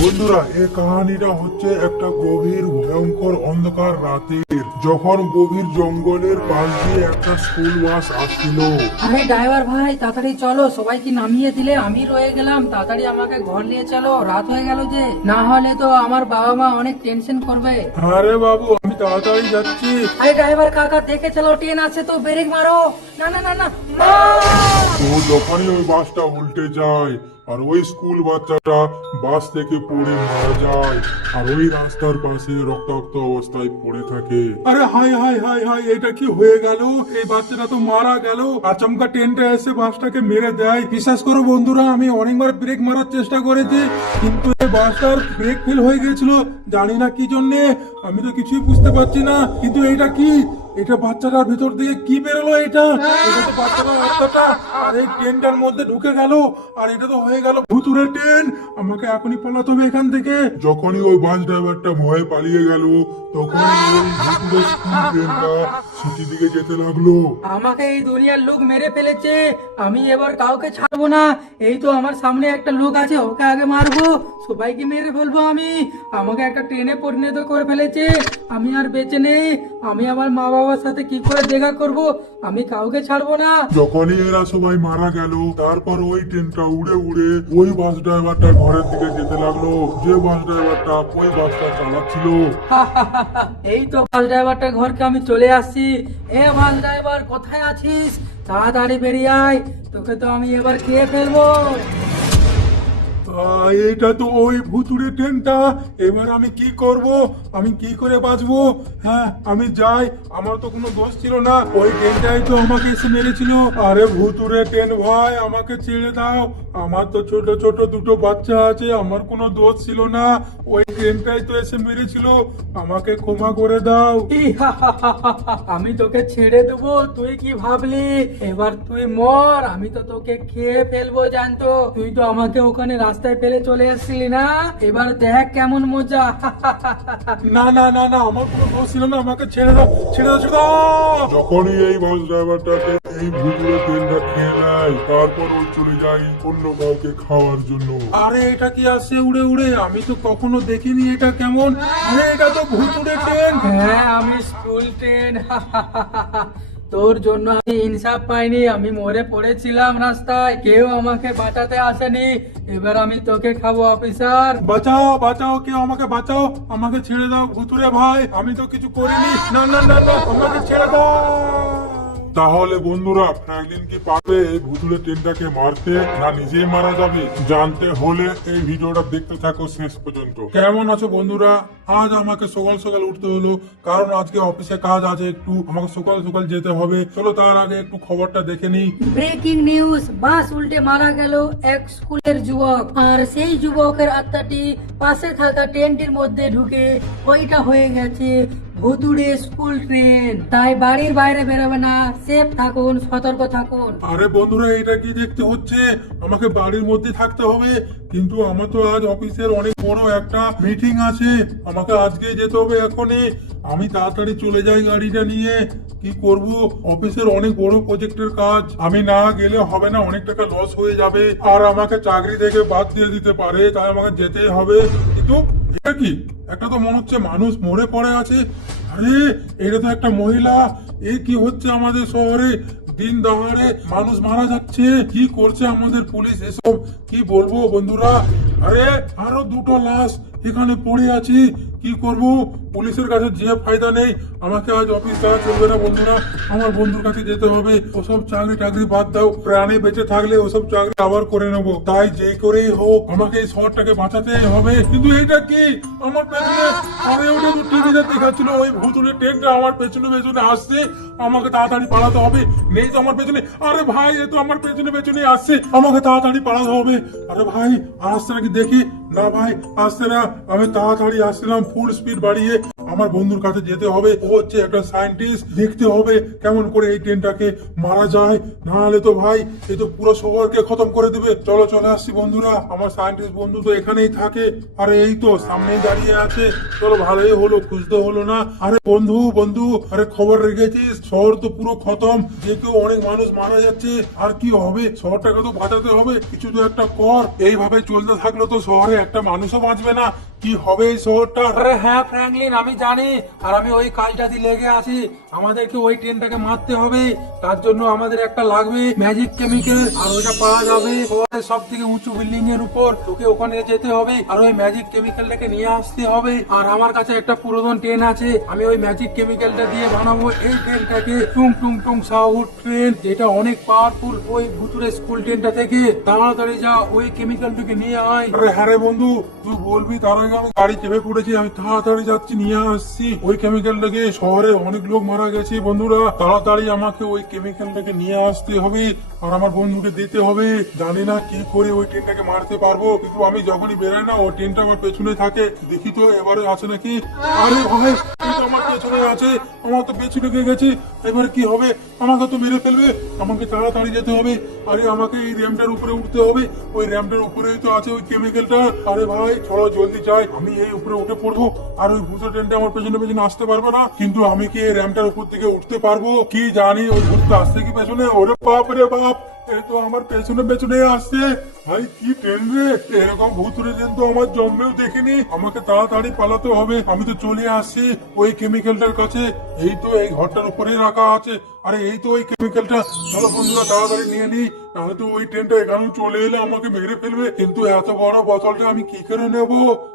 বন্ধুরা এই কাহিনীটা হচ্ছে একটা গভীর ভয়ঙ্কর অন্ধকার রাতের যখন গভীর জঙ্গলের পাশ দিয়ে একটা স্কুল বাস আসছিল। আরে ড্রাইভার ভাই তাড়াতাড়ি চলো সবাইকে নামিয়ে দিলে আমি রয়ে গেলাম তাড়াতাড়ি আমাকে ঘর নিয়ে চলো রাত হয়ে গেল যে না হলে তো আমার বাবা মা অনেক টেনশন করবে। আরে বাবু আমি তাড়াতাড়ি যাচ্ছি। আরে ড্রাইভার কাকা দেখে চলো ট্রেন আছে তো ব্রেক মারো। না না না না। তো যখনই ওই বাসটা উল্টে যায় আর ওই স্কুল বাচ্চাটা বাস থেকে পড়ে মারা যায়। আর ওই রাস্তার পাশে রক্তাক্ত অবস্থায় পড়ে থাকে। আরে হাই হাই হাই হাই এটা কি হয়ে গেল? এই বাচ্চাটা তো মারা গেল। আচমকা ট্রেনটা এসে বাসটাকে মেরে দেয়। বিশ্বাস করো বন্ধুরা, আমি অনেকবার ব্রেক মারার চেষ্টা করেছি, কিন্তু এই বাসটার ব্রেক ফেল হয়ে গেছিল। জানি না কি জন্যে, আমি তো কিছুই বুঝতে পারছি না, কিন্তু এটা কি? এটা বাচ্চাটার ভিতর দিয়ে কি বেরোলো এটা? এটা তো বাচ্চাটার আত্মাটা আর এই ট্রেনটার মধ্যে ঢুকে গেল। আর এটা তো হয়ে গেল ভুতুরে ট্রেন আমাকে এখনই পালাতে হবে এখান থেকে। যখনই ওই বাস ড্রাইভারটা ভয়ে পালিয়ে গেল তখনই ওই ভুতুরে স্কুল ট্রেনটা সিটি দিকে যেতে লাগল। আমাকে এই দুনিয়ার লোক মেরে ফেলেছে। আমি এবার কাউকে ছাড়বো না। এই তো আমার সামনে একটা লোক আছে ওকে আগে মারবো। সবাইকে মেরে ফেলব আমি। আমাকে একটা ট্রেনে পরিণত করে ফেলেছে। আমি আর বেঁচে নেই। আমি আমার মা বাবার সাথে কি করে দেখা করব? আমি কাউকে ছাড়বো না। যখনই এরা সবাই মারা গেল তারপর ওই ট্রেনটা উড়ে উড়ে ওই বাস ড্রাইভারটার ঘরের দিকে যেতে লাগল। যে বাস ড্রাইভারটা ওই বাসটা চালাচ্ছিল। এই তো বাস ড্রাইভারটার ঘরকে আমি চলে আসছি। এ বাস ড্রাইভার কোথায় আছিস? তাড়াতাড়ি বেরিয়ে আয়। তোকে তো আমি এবার খেয়ে ফেলব। এটা তো ওই ট্রেনটা। এবার আমি কি করব? আমি কি করে বাঁচবো? হ্যাঁ আমি যাই। আমার তো কোনো দোষ ছিল না। ওই ট্রেনটাই তো আমাকে এসে মেরেছিল। আরে ট্রেন, ভাই, আমাকে ছেড়ে দাও। আমার তো ছোট ছোট দুটো বাচ্চা আছে, আমার কোনো দোষ ছিল না। ওই ট্রেনটাই তো এসে মেরেছিল। আমাকে ক্ষমা করে দাও। আমি তোকে ছেড়ে দেবো, তুই কি ভাবলি? এবার তুই মর, আমি তো তোকে খেয়ে ফেলব, জানতো। তুই তো আমাকে ওখানে রাস্তায় ফেলে চলে এসেছিলি না? এবার দেখ কেমন মজা। না না না না আমার কোনো দোষ ছিল না আমাকে ছেড়ে দাও ছেড়ে দাও ছেড়ে দাও। যখনই এই বাস ড্রাইভারটাকে এই ভুতুরে ট্রেনটা খেয়ে নেয় তারপর ও চলে যায় অন্য কাউকে খাওয়ার জন্য। আরে এটা কি আসছে উড়ে উড়ে? আমি তো কখনো দেখিনি এটা কেমন। আরে এটা তো ভুতুরে ট্রেন। হ্যাঁ আমি স্কুল ট্রেন। তোর জন্য আমি ইনসাফ পাইনি, আমি মরে পড়েছিলাম রাস্তায়। কেউ আমাকে বাঁচাতে আসেনি। এবার আমি তোকে খাব, অফিসার। বাঁচাও বাঁচাও, কেউ আমাকে বাঁচাও। আমাকে ছেড়ে দাও, ভুতুরে ভাই। আমি তো কিছু করিনি। না না না না, আমাকে ছেড়ে দাও। তাহলে বন্ধুরা ফ্র্যাঙ্কলিন কি পারবে এই ভুতুরে ট্রেনটাকে মারতে? না নিজেই মারা যাবে? জানতে হলে এই ভিডিওটা দেখতে থাকো শেষ পর্যন্ত। কেমন আছো বন্ধুরা? আজ আমাকে সকাল সকাল উঠতে হলো, কারণ আজকে অফিসে কাজ আছে একটু, আমাকে সকাল সকাল যেতে হবে। চলো তার আগে একটু খবরটা দেখে নিই। ব্রেকিং নিউজ বাস উল্টে মারা গেল এক স্কুলের যুবক। আর সেই যুবকের আত্মাটি পাশে থাকা ট্রেনটির মধ্যে ঢুকে, ওইটা হয়ে গেছে। ভুতুড়ে স্কুল ট্রেন। তাই বাড়ির বাইরে বেরোবে না। সেফ থাকুন, সতর্ক থাকুন। আরে বন্ধুরা, এটা কি দেখতে হচ্ছে? আমাকে বাড়ির মধ্যে থাকতে হবে। কিন্তু আমার তো আজ অফিসের অনেক বড় একটা মিটিং আছে। আমাকে আজকে যেতে হবে এখনই। আমি তাড়াতাড়ি চলে যাই গাড়িটা নিয়ে। কি করব? অফিসের অনেক বড় প্রজেক্টের কাজ। আমি না গেলে হবে না, অনেক টাকা লস হয়ে যাবে। আর আমাকে চাকরি থেকে বাদ দিয়ে দিতে পারে, তাই আমাকে যেতেই হবে। কিন্তু এটা কি? একটা তো মনে হচ্ছে মানুষ মরে পড়ে আছে। আরে, এটা তো একটা মহিলা। এ কি হচ্ছে আমাদের শহরে? দিন দাহারে মানুষ মারা যাচ্ছে। কি করছে আমাদের পুলিশ এসব? কি বলব বন্ধুরা? আরে, আরও দুটো লাশ। এখানে পড়ে আছি। কি করব? পুলিশের কাছে যে ফায়দা নেই। আমাকে আজ অফিস করা চলবে না বন্ধুরা। আমার বন্ধুর কাছে যেতে হবে। ওসব চাকরি টাকরি বাদ দাও। প্রাণে বেঁচে থাকলে ওসব চাকরি আবার করে নেব। তাই যে করেই হোক, আমাকে এই শহরটাকে বাঁচাতে হবে। কিন্তু এটা কি? আমার পেছনে আরে ওটা তো টিভিতে দেখাচ্ছিল। ওই ট্রেনটা আমার পেছনে পেছনে আসছে। আমাকে তাড়াতাড়ি পালাতে হবে। নেই তো আমার পেছনে। আরে ভাই, এ তো আমার পেছনে পেছনে আসছে। আমাকে তাড়াতাড়ি পালাতে হবে। আরে ভাই আসছে নাকি দেখি। না ভাই আসছে না। আমি তাড়াতাড়ি আসছিলাম ফুল স্পিড বাড়িয়ে। আমার বন্ধুর কাছে যেতে হবে। ও হচ্ছে একটা সায়েন্টিস্ট দেখতে হবে কেমন করে এই ট্রেনটাকে মারা যায়। না হলে তো ভাই, এই তো পুরো শহরকে খতম করে দেবে। চলো, চলে আসছি বন্ধুরা। আমার সায়েন্টিস্ট বন্ধু তো এখানেই থাকে। আরে এই তো সামনেই দাঁড়িয়ে আছে। চলো, ভালোই হলো, খুঁজতে হলো না। আরে বন্ধু বন্ধু, আরে খবর রেখেছিস? শহর তো পুরো খতম। যে কেউ অনেক মানুষ মারা যাচ্ছে। আর কি হবে? শহরটাকে তো বাঁচাতে হবে। কিছু তো একটা কর। এইভাবে চলতে থাকলে তো শহরে একটা মানুষও বাঁচবে না। কি হবে এই শহরটা হ্যাঁ ফ্র্যাঙ্কলিন আমি জানি আর আমি ওই কাজটাতে লেগে আছি। আমাদেরকে ওই ট্রেনটাকে মারতে হবে। তার জন্য আমাদের একটা লাগবে ম্যাজিক কেমিক্যাল আর ওইটা পাওয়া যাবে। সব থেকে উঁচু বিল্ডিং এর উপর তোকে ওখানে যেতে হবে, আর ওই ম্যাজিক কেমিক্যালটাকে নিয়ে আসতে হবে। আর আমার কাছে একটা পুরাতন ট্রেন আছে, আমি ওই ম্যাজিক কেমিক্যালটা দিয়ে বানাবো। এই ট্রেনটাকে টুং টুং টুং সাউথ ট্রেন যেটা অনেক পাওয়ারফুল ওই ভুতুরে স্কুল ট্রেনটা থেকে। তাড়াতাড়ি যা, ওই কেমিক্যালটাকে নিয়ে আয়। আরে হ্যাঁ বন্ধু, তুই বলবি তার আগে আমি গাড়ি চেপে পড়েছি, আমি তাড়াতাড়ি যাচ্ছি, নিয়ে আসছি। ওই কেমিক্যালটাকে শহরে অনেক লোক মারা গেছে, বন্ধুরা, তাড়াতাড়ি আমাকে ওই কেমিক্যালটাকে নিয়ে আসতে হবে, আর আমার বন্ধুকে দিতে হবে। জানি না কি করে ওই ট্রেনটাকে মারতে পারব, কিন্তু আমি যখনই বেরোই না, ও ট্রেনটা আমার পেছনে থাকে। দেখি তো, এবারে আছে নাকি? আরে ভাই! উপরেই তো আছে ওই আরে ভাই, চলো জলদি আমি এই উপরে উঠে পড়ব। আর ওই ভূত আমার পেছনে পেছনে আসতে পারবে না। কিন্তু আমি কি এই র্যামটার উপর থেকে উঠতে পারব? কি জানি, ওই ভূতটা আসছে কি পেছনে? ওরে বাপ রে বাপ! তো আমার পেছনে পেছনে আসছে। ভাই, কি ট্রেন রে? এরকম ভুতুরে ট্রেন তো আমার জন্মেও দেখিনি। আমাকে তাড়াতাড়ি পালাতে হবে। আমি তো চলে আসছি ওই কেমিক্যালটার কাছে। এই তো এই ঘরটার উপরে রাখা আছে। আরে, এই তো ওই কেমিক্যালটা চলো বন্ধুরা, তাড়াতাড়ি নিয়ে তো ওই ট্রেনটা চলে এলে আমাকে মেরে ফেলবে। কিন্তু এত বড় বোতলটা আমি কি করে নেব?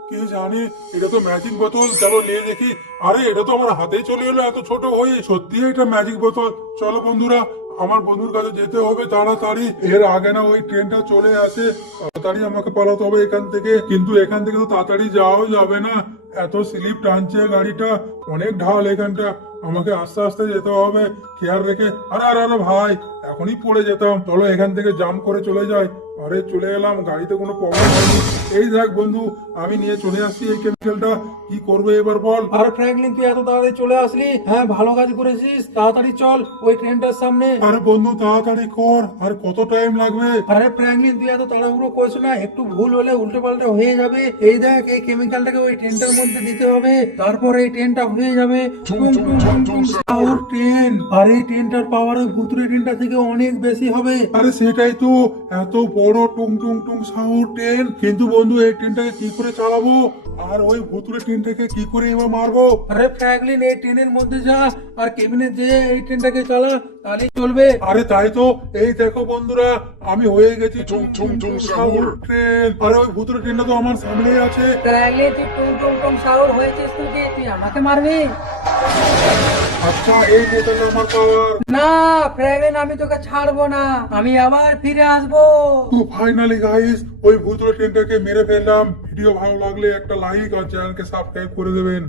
কে জানি? এটা তো ম্যাজিক বোতল। চলো নিয়ে দেখি। আরে, এটা তো আমার হাতেই চলে এলো এত ছোট হয়ে। সত্যি এটা ম্যাজিক বোতল। চলো বন্ধুরা আমার বন্ধুর কাছে যেতে হবে তাড়াতাড়ি। এর আগে না ওই ট্রেনটা চলে আসে। তাড়াতাড়ি আমাকে পালাতে হবে এখান থেকে। কিন্তু এখান থেকে তো তাড়াতাড়ি যাওয়াও যাবে না। এত স্লিপ টানছে গাড়িটা অনেক ঢাল এখানটা। আমাকে আস্তে আস্তে যেতে হবে খেয়াল রেখে আরে আরে আরে ভাই এখনই পড়ে যেতাম। চলো এখান থেকে জাম করে চলে যাই। আরে চলে এলাম গাড়িতে কোনো প্রবলেম হয়নি। এই দেখ বন্ধু আমি নিয়ে চলে আসছি এই কেমিক্যালটা কি করবে এবার বল? আর ফ্র্যাঙ্কলিন তুই এত তাড়াতাড়ি চলে আসলি? হ্যাঁ ভালো কাজ করেছিস। তাড়াতাড়ি চল ওই ট্রেনটার সামনে। আরে বন্ধু তাড়াতাড়ি কর। আর কত টাইম লাগবে? আরে ফ্র্যাঙ্কলিন তুই এত তাড়াহুড়ো করিস না। একটু ভুল হলে উল্টো পাল্টা হয়ে যাবে। এই দেখ এই কেমিক্যালটাকে ওই ট্রেনটার মধ্যে দিতে হবে তারপর এই ট্রেনটা হয়ে যাবে। ট্রেন আর এই ট্রেনটার পাওয়ার ওই ভুতুরে ট্রেনটা থেকে অনেক বেশি হবে। আরে সেটাই তো এত বড় টুং টুং টুং সাউন্ড ট্রেন কিন্তু বন্ধু এই ট্রেনটাকে কি করে চালাবো? আর ওই ভুতুরে ট্রেনটাকে কি করে এবার মারবো? আরে ফ্র্যাঙ্কলিন এই ট্রেনের মধ্যে যা আর কেবিনে যে এই ট্রেনটাকে চালা তাহলেই চলবে। আরে তাই তো এই দেখো বন্ধুরা আমি হয়ে গেছি টুং টুং টুং সাউন্ড ট্রেন। আরে ওই ভুতুরে ট্রেনটা তো আমার সামনেই আছে। তাহলে তুই হয়েছিস তুই যে তুই আমাকে মারবি? আচ্ছা এই নেতাটা আমার পাওয়ার। না ফ্র্যাঙ্কলিন আমি তোকে ছাড়বো না। আমি আবার ফিরে আসব। তো ফাইনালি গাইস ওই ভুতুরে ট্রেনটাকে মেরে ফেললাম। ভিডিও ভালো লাগলে একটা লাইক আর চ্যানেলকে সাবস্ক্রাইব করে দেবেন।